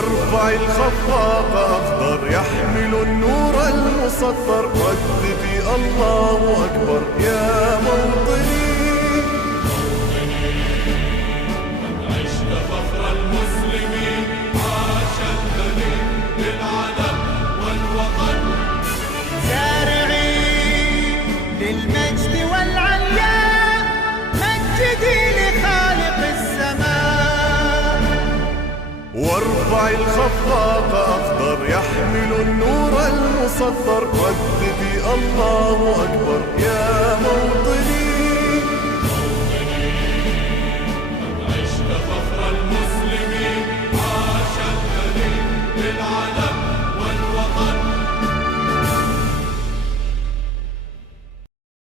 وارفع الخفاق أخضر يحمل النور المسطر، رددي الله أكبر يا موطني. قد عشت فخر المسلمين، عاش الدليل للعلم والوطن. سارعي للمجد والعلياء، مجدي لخالق السماء. وارفع الخفاق أخضر يحمل النور المسطر، رددي الله أكبر يا موطني. قد عشت فخر المسلمين، عاش الدليل للعلم